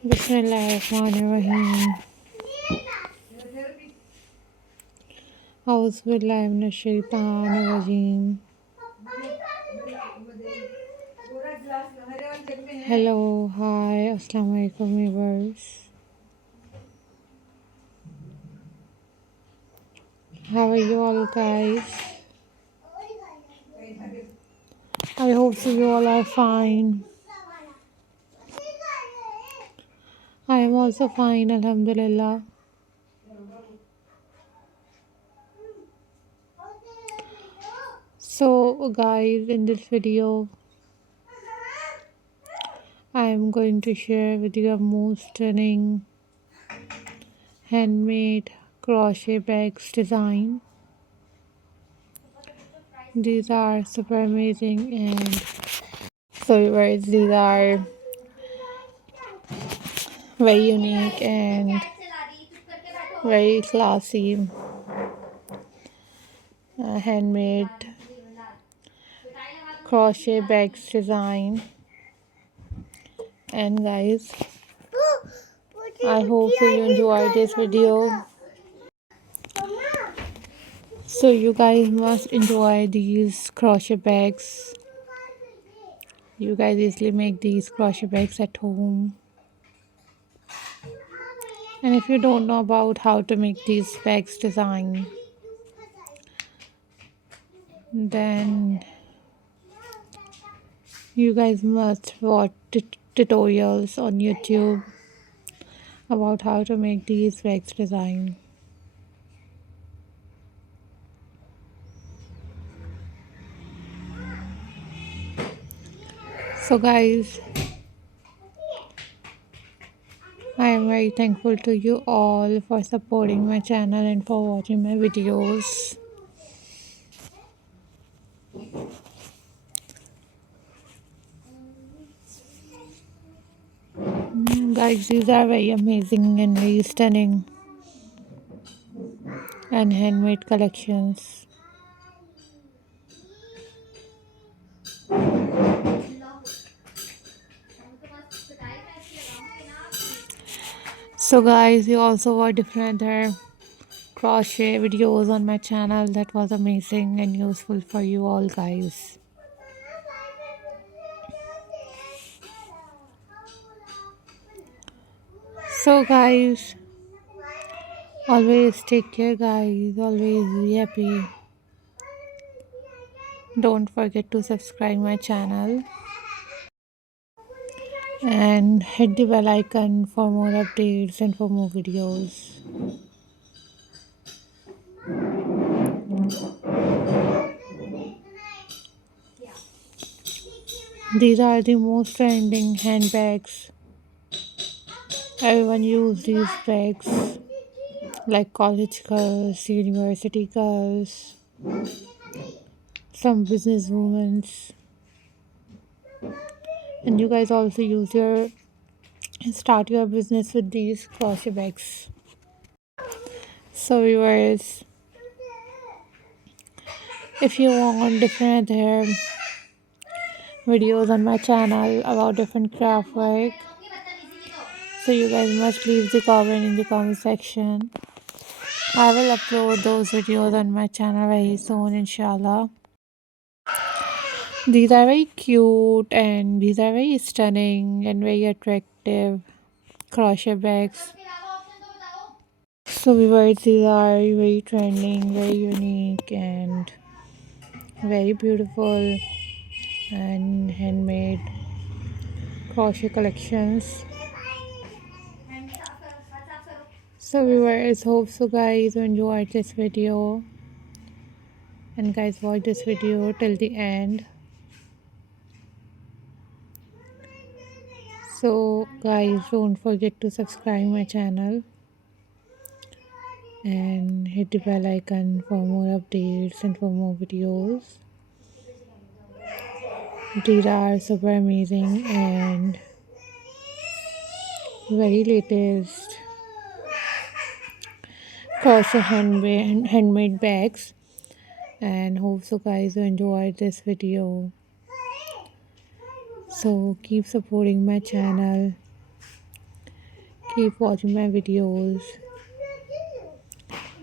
Bismillahirrahmanirrahim. Auzubillahi minash-shaytanir-rajeem. Hello, hi, assalamu alaikum viewers. How are you all guys? I hope so you all are fine. I am also fine, alhamdulillah. So guys, in this video I am going to share with you a most stunning handmade crochet bags design. These are super amazing, and so viewers, these are very unique and very classy handmade crochet bags design. And guys, I hope you enjoyed this video. So you guys must enjoy these crochet bags. You guys easily make these crochet bags at home. And if you don't know about how to make these bags design, then you guys must watch tutorials on YouTube about how to make these bags design. So guys, I am very thankful to you all for supporting my channel and for watching my videos. Guys, these are very amazing and very stunning and handmade collections. So guys, you also watch different other crochet videos on my channel that was amazing and useful for you all guys. So guys, always take care guys, always be happy. Don't forget to subscribe my channel and hit the bell icon for more updates and for more videos. These are the most trending handbags. Everyone use these bags like college girls, university girls, some business women, and you guys also use your start your business with these crochet bags. So viewers, if you want different videos on my channel about different craft work, so you guys must leave the comment in the comment section. I will upload those videos on my channel very soon, inshallah. These are very cute and these are very stunning and very attractive crochet bags. So viewers, these are very trending, very unique and very beautiful and handmade crochet collections. So viewers, hope so guys you enjoyed this video, and guys watch this video till the end. So guys, don't forget to subscribe my channel and hit the bell icon for more updates and for more videos. These are super amazing and very latest crochet handmade bags, and hope so guys you enjoyed this video. So keep supporting my channel Keep watching my videos.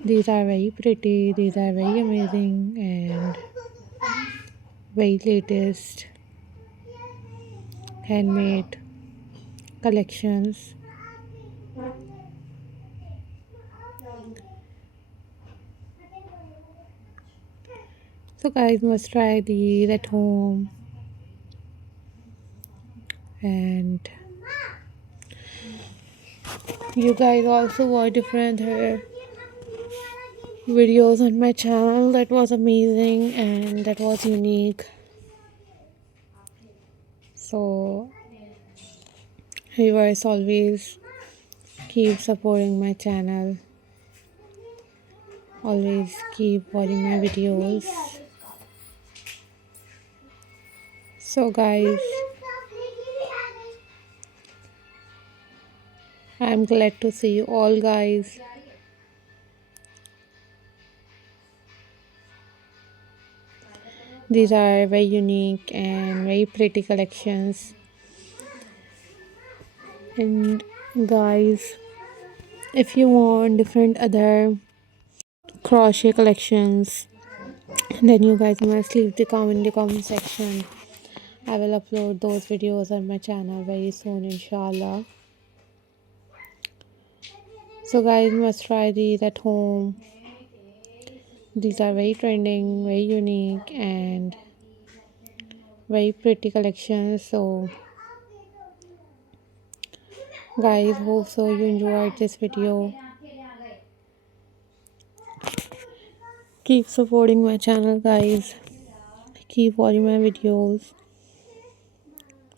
These are very pretty, these are very amazing and very latest handmade collections. So guys must try these at home, and you guys also watch different videos on my channel that was amazing and that was unique. So viewers always keep supporting my channel, always keep watching my videos. So guys, I'm glad to see you all guys. These are very unique and very pretty collections. And guys, if you want different other crochet collections, then you guys must leave the comment in the comment section. I will upload those videos on my channel very soon, inshallah. So guys must try these at home. These are very trending, very unique and very pretty collections. So guys, hope so you enjoyed this video. Keep supporting my channel guys, keep watching my videos.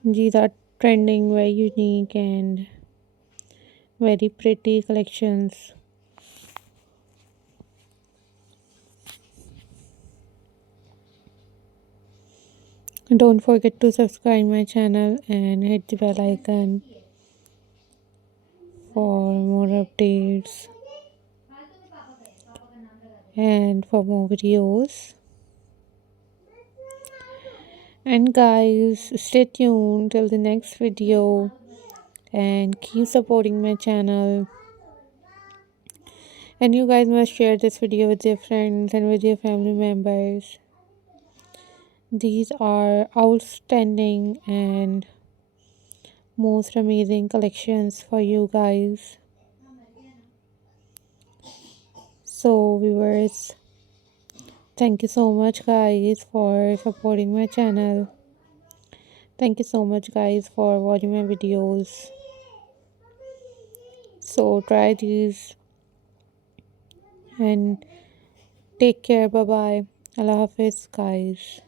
These are trending, very unique and very pretty collections. Don't forget to subscribe my channel and hit the bell icon for more updates and for more videos. And guys, stay tuned till the next video and keep supporting my channel. And you guys must share this video with your friends and with your family members. These are outstanding and most amazing collections for you guys. So viewers, thank you so much guys for supporting my channel. Thank you so much guys for watching my videos. So try these and take care. Bye bye. Allah Hafiz guys.